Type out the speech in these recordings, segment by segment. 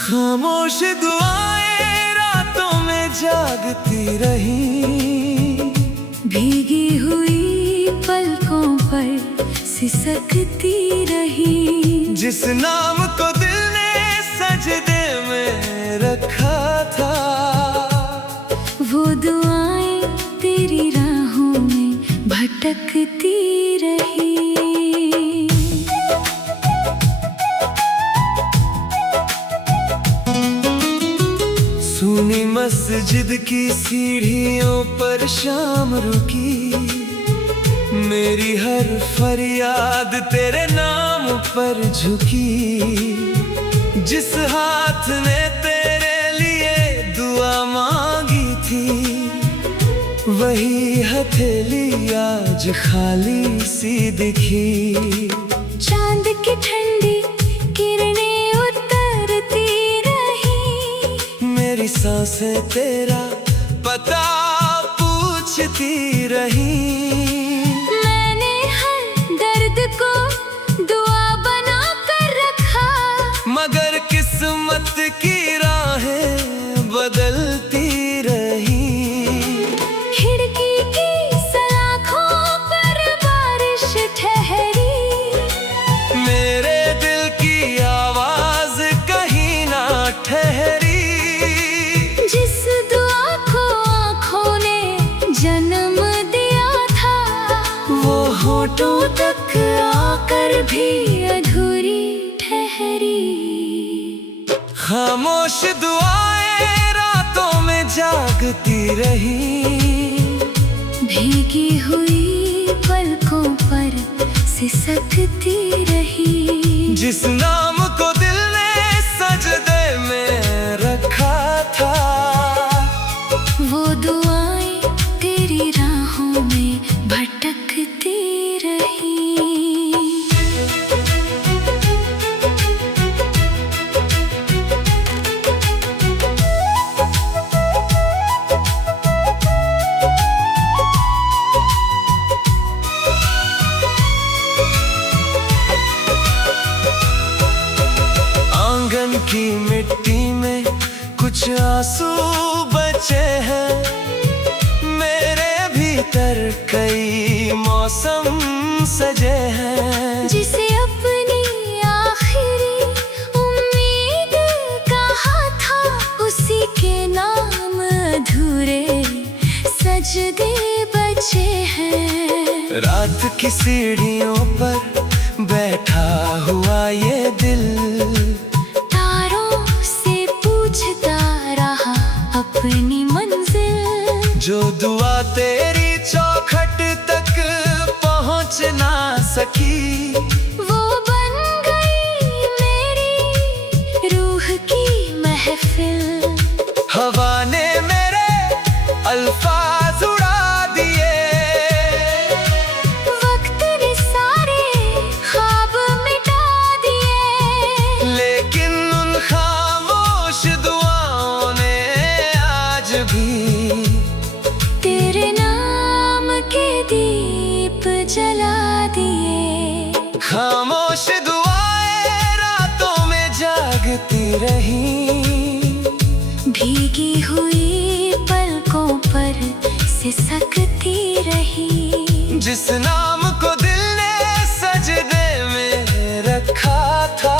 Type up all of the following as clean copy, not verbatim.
खामोश दुआएं रातों में जागती रही, भीगी हुई पलकों पर सिसकती रही। जिस नाम को दिल ने सजदे में रखा था, वो दुआएं तेरी राहों में भटकती रही। सुनी मस्जिद की सीढ़ियों पर शाम रुकी, मेरी हर फरियाद तेरे नाम पर झुकी। जिस हाथ ने तेरे लिए दुआ मांगी थी, वही हथेली आज खाली सी दिखी। चांद की ठंडी किरणें उतरती रही, मेरी सांसें तेरा पता पूछती रही। मैंने हर दर्द को दुआ बना कर रखा, मगर किस्मत की राहें बदलती रही। खिड़की की सलाखों पर बारिश ठहरी, मेरे दिल की आवाज कहीं ना ठहरी। जिस दुआ को आँखों ने जन्म दिया था, वो होठों तक आकर भी अधूरी ठहरी। खामोश दुआएं रातों में जागती रही, भीगी हुई पलकों पर सिसकती रही। जिस नाम को दिल ने सजदे में रखा था, वो दुआएं तेरी राहों में भटकती रही। आंगन की मिट्टी में कुछ आंसू बचे हैं, मेरे भीतर कई मौसम सजे हैं। जिसे अपनी आखिरी उम्मीद कहा था, उसी के नाम अधूरे सजदे बचे हैं। रात की सीढ़ियों पर बैठा हुआ ये दिल, तारों से पूछता रहा अपनी मंजिल। जो दुआ तेरी चौखट तक पहुंच ना सकी, वो बन गई मेरी रूह की महफिल। हवा ने मेरे अल्फाज उड़ा दिए, वक्त ने सारे ख्वाब मिटा दिए। लेकिन उन खामोश दुआओं ने आज भी तेरे नाम के दीप जला दिए। खामोश दुआएं रातों में जागती रही, भीगी हुई पलकों पर सिसकती रही। जिस नाम को दिल ने सजदे में रखा था,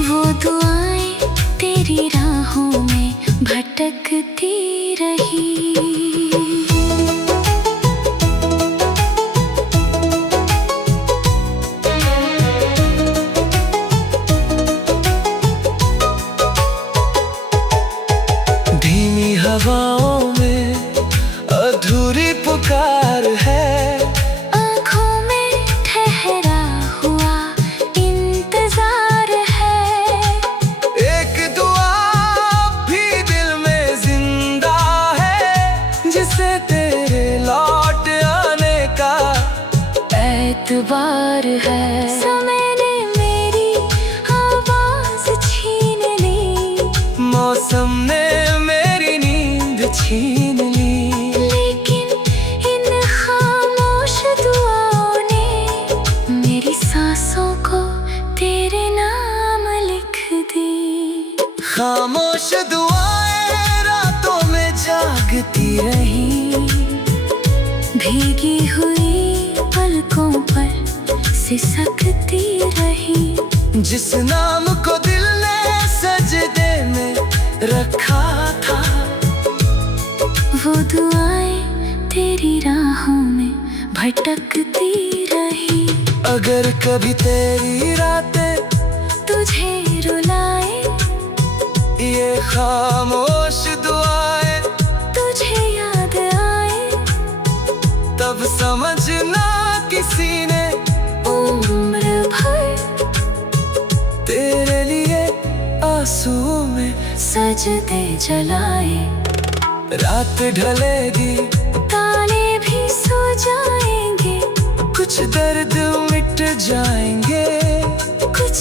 वो दुआएं तेरी राहों में भटकती रही। धीमी हवाओं में अधूरी पुकार है, आँखों में ठहरा हुआ इंतजार है। एक दुआ भी बार है। समय ने मेरी आवाज छीन ली, मौसम ने मेरी नींद छीन ली, लेकिन इन खामोश दुआओं ने मेरी सांसों को तेरे नाम लिख दी। खामोश दुआएं रातों में जागती रही, भीगी हुई पलकों पर सिसकती रही। जिस नाम को दिल ने सजदे में रखा था, वो दुआएं तेरी राहों में भटकती रही। अगर कभी तेरी रातें तुझे रुलाए, ये खामोश दुआएं तुझे याद आए, तब समझना किसी ने उम्र भर तेरे लिए आंसुओं में सजदे जलाए। रात ढलेगी, ताले भी सो जाएंगे, कुछ दर्द मिट जाएंगे, कुछ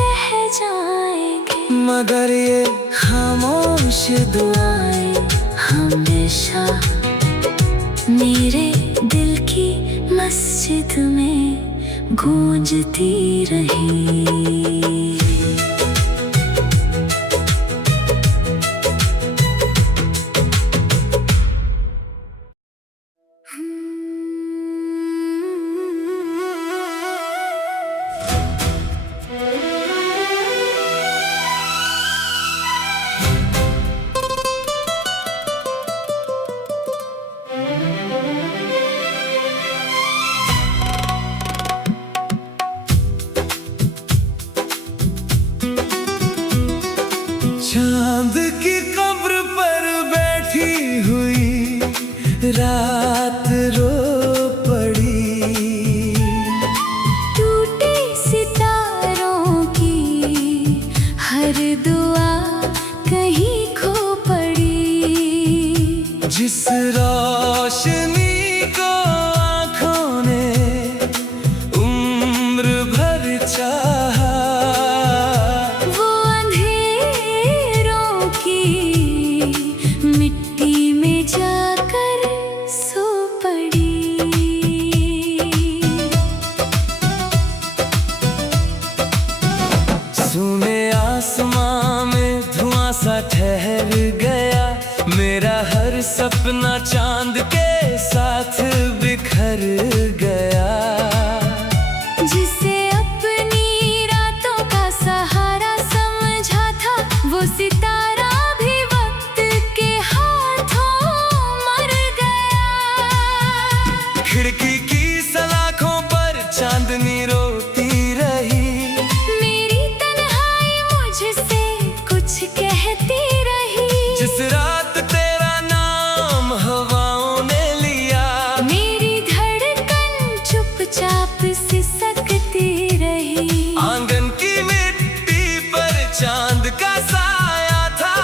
रह जाएंगे, मगर ये खामोश दुआएं हमेशा मेरे दिल की मस्जिद में गूंजती रही। चांद की कब्र पर बैठी हुई रात रो पड़ी, टूटे सितारों की हर दुआ कहीं खो पड़ी। जिस रोशनी को आँखों ने उम्र भर चाहा, मिट्टी में जाकर सो पड़ी। सुने आसमां में धुआं सा ठहर गया, मेरा हर सपना चांद के साथ बिखर गया। जिसे अपनी रातों का सहारा समझा था, वो सितारा भी वक्त के हाथों मर गया। खिड़की की सलाखों पर चांदनी रोती रही, मेरी तन्हाई मुझसे कुछ कहती रही। जिस रात तेरा नाम हवाओं ने लिया, मेरी धड़कन चुपचाप सिसकती रही। आंगन की मिट्टी पर चांद का साया था,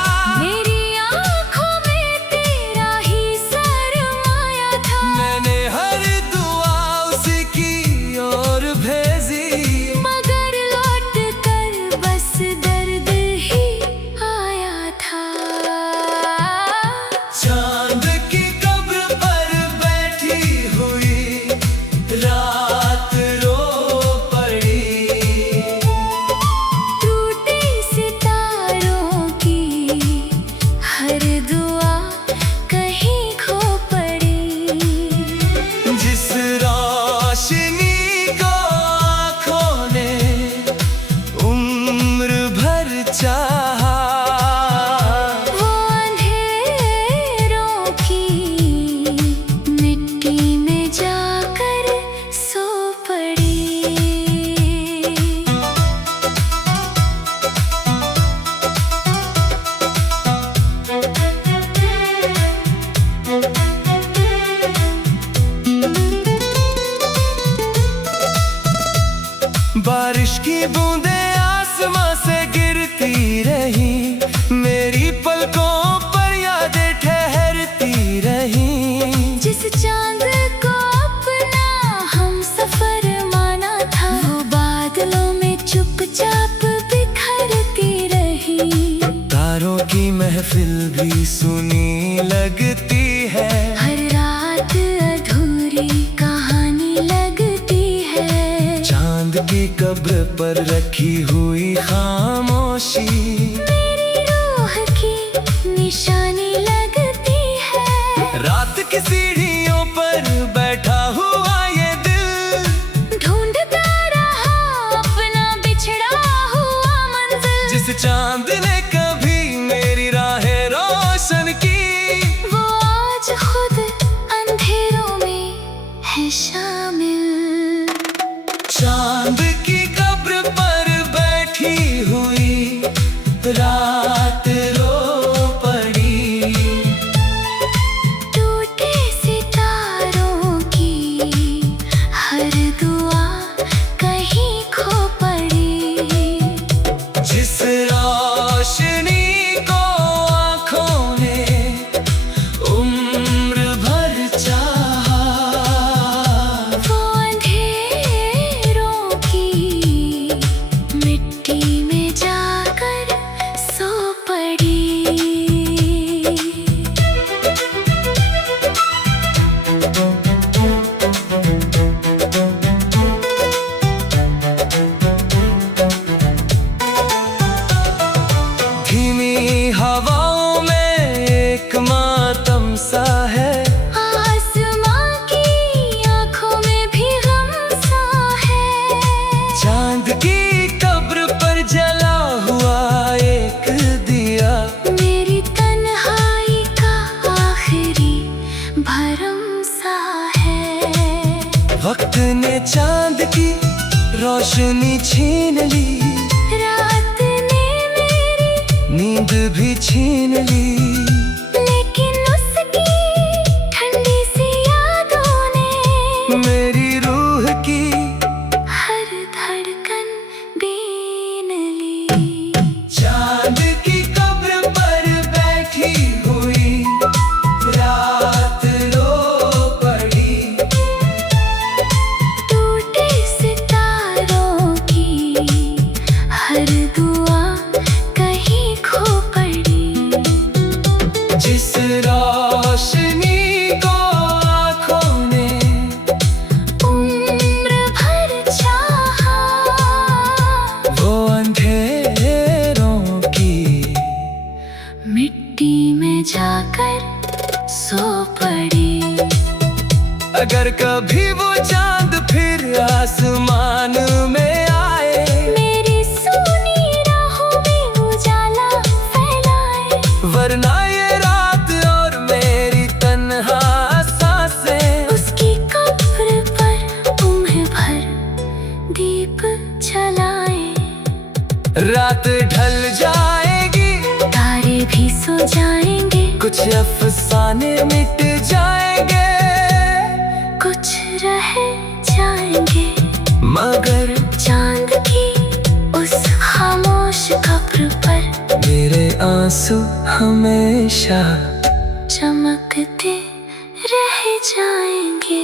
सितारों की महफिल भी सुनी लगती है। हर रात अधूरी कहानी लगती है। चांद की कब्र पर रखी हुई खामोशी मेरी रूह की निशानी लगती है। रात की सीढ़ियों पर बैठा हुआ ये दिल ढूंढता रहा अपना बिछड़ा हुआ मंजिल। जिस चांद ने कभी मेरी राहें रोशन की, वो आज खुद अंधेरों में है शामिल। चांद की कब्र पर बैठी हुई रात रो पड़ी। टूटे सितारों की हर दुआ कहीं खो पड़ी। जिस रोशनी को आँखों ने उम्र भर चाहा, वो अंधेरों की मिट्टी में जाकर सो पड़ी। धीमी हवाओं में एक मातम सा है। आसमां की आंखों में भी गम सा है। चांद की कब्र पर जला हुआ एक दिया मेरी तन्हाई का आखिरी भरम सा है। वक्त ने चांद की रोशनी छीन ली, रात ने मेरी नींद भी छीन ली। लेकिन उसकी ठंडी सी यादों ने मेरी रूह की हर धड़कन बीन ली। चांद की कब्र पर बैठी हुई रात रो पड़ी। टूटे सितारों की हर दुआ कहीं खो पड़ी। जिस रोशनी को आँखों ने उम्र भर चाहा, वो अंधेरों की मिट्टी में जाकर सो पड़ी। अगर कभी वो चांद फिर आसमान में आए, मेरी सूनी राहों में उजाला फैलाए। वरना ये रात और मेरी तन्हा सांसें उसकी कब्र पर उम्र भर दीप जलाए। रात ढल जाएगी, तारे भी सो जाएंगे। कुछ अफसाने मिट जाएंगे, कुछ रह जाएंगे। मगर चांद की उस खामोश कब्र पर मेरे आंसू हमेशा चमकते रह जाएंगे।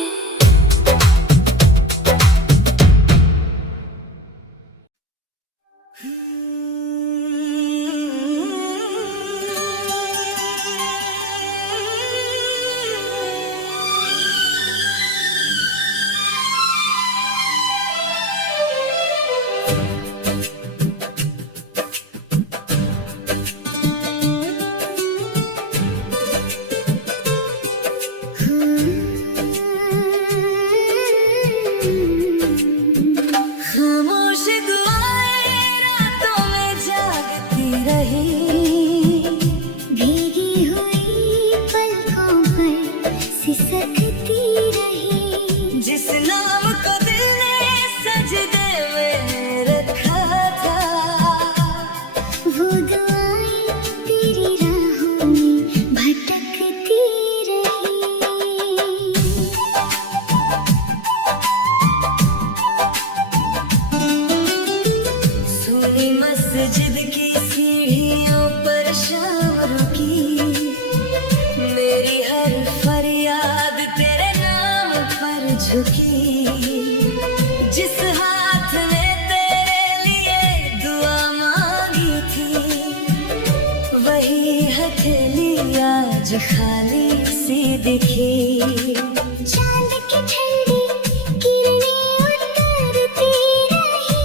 हथेली आज खाली सी दिखी। चांद की ठंडी किरणें उतरती रही,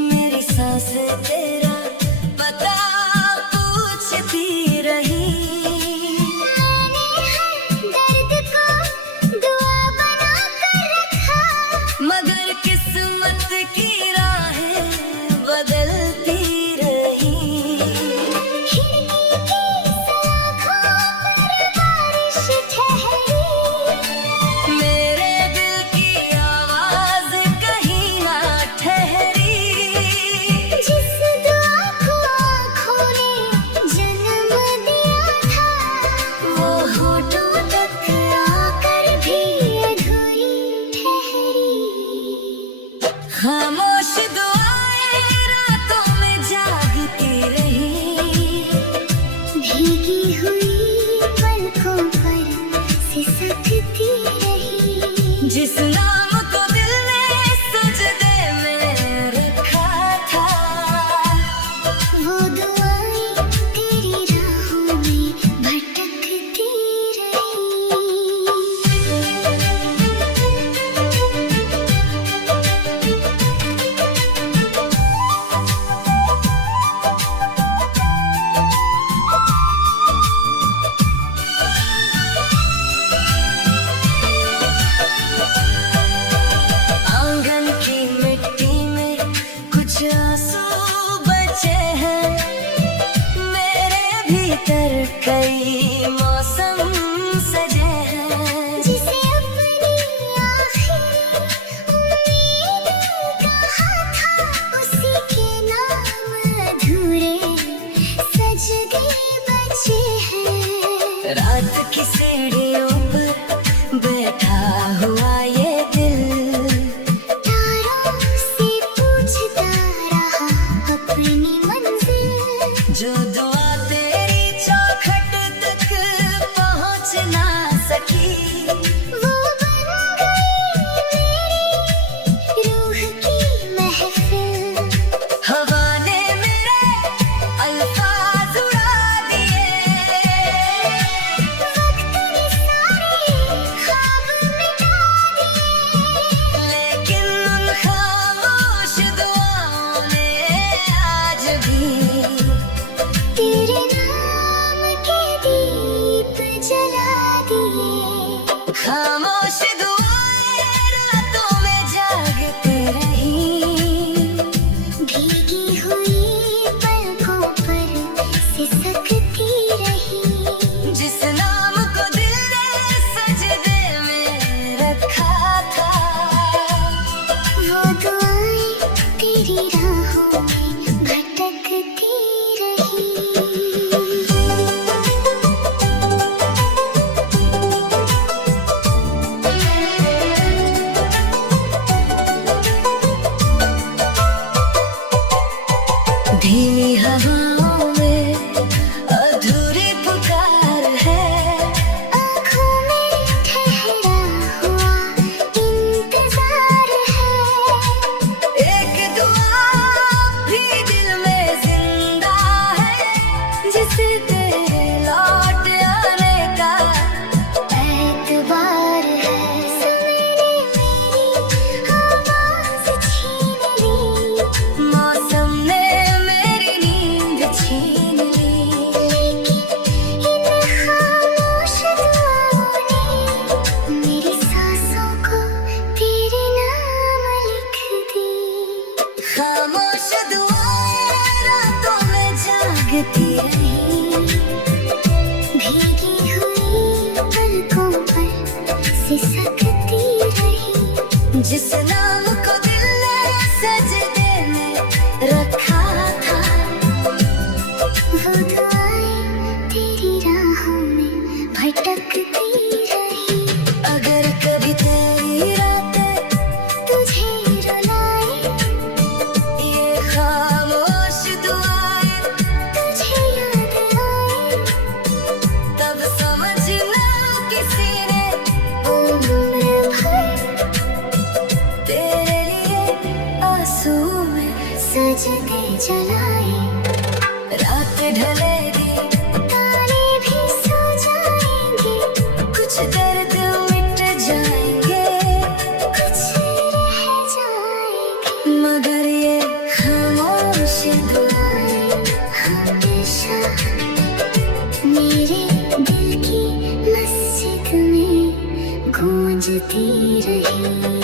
मेरी सांसें तेरा पता पूछती रही। मैंने हर दर्द को दुआ बना कर रखा, मगर किस्मत की राहें बदलती रही। खामोश दुआएं रातों में जागती रही, भीगी हुई पलकों पर सिसकती रही। जिस नाम को दिल ने सजदे में रखा था, वो दुआएं तेरी राहों में भटकती रही। भीतर कई मौसम सजे हैं, जिसे अपनी आखिरी उम्मीद कहा था, उसी के नाम अधूरे सजदे बचे हैं। रात की सीढ़ियों पर बैठा हुआ ये दिल, तारों से पूछता रहा अपनी मंजिल। जो दुआ ना सकी, वो बन गई मेरी रूह की महफिल। हवा ने मेरे अल्फाज उड़ा दिए, वक्त ने सारे ख्वाब मिटा दिए। लेकिन उन खामोश दुआओं ने आज भी तेरे नाम के दीप जला दिए। खामोश दुआएं रातों में जागते रही, भीगी हुई पलकों पर सिसकती रही। जिस नाम को दिल ने सजदे में रखा था, वो दुआएं तेरी राहों में भटकती रही। धीमी हवाओं में अधूरी पुकार है, आँखों में ठहरा हुआ इंतजार है। एक दुआ भी दिल में जिंदा है, जिसे तेरे लौट आने का एतबार है। समय ने मेरी आवाज़ छीन ली, मौसम ने छीन ली, लेकिन इन खामोश दुआओं ने मेरी सांसों को तेरे नाम लिख दी। खामोश दुआएं रातों में जागती रही, भीगी हुई पलकों पर सिसकती रही। जिस नाम को दिल ने सजदे में रखा था, वो दुआएं तेरी राहों में भटकती रही। अगर कभी तेरी रातें तुझे रुलाए, ये खामोश दुआएं तुझे याद आए, तब समझना किसी ने उम्र भर तेरे लिए आंसू में सजदे जलाए। रात ढलेगी सजती रही।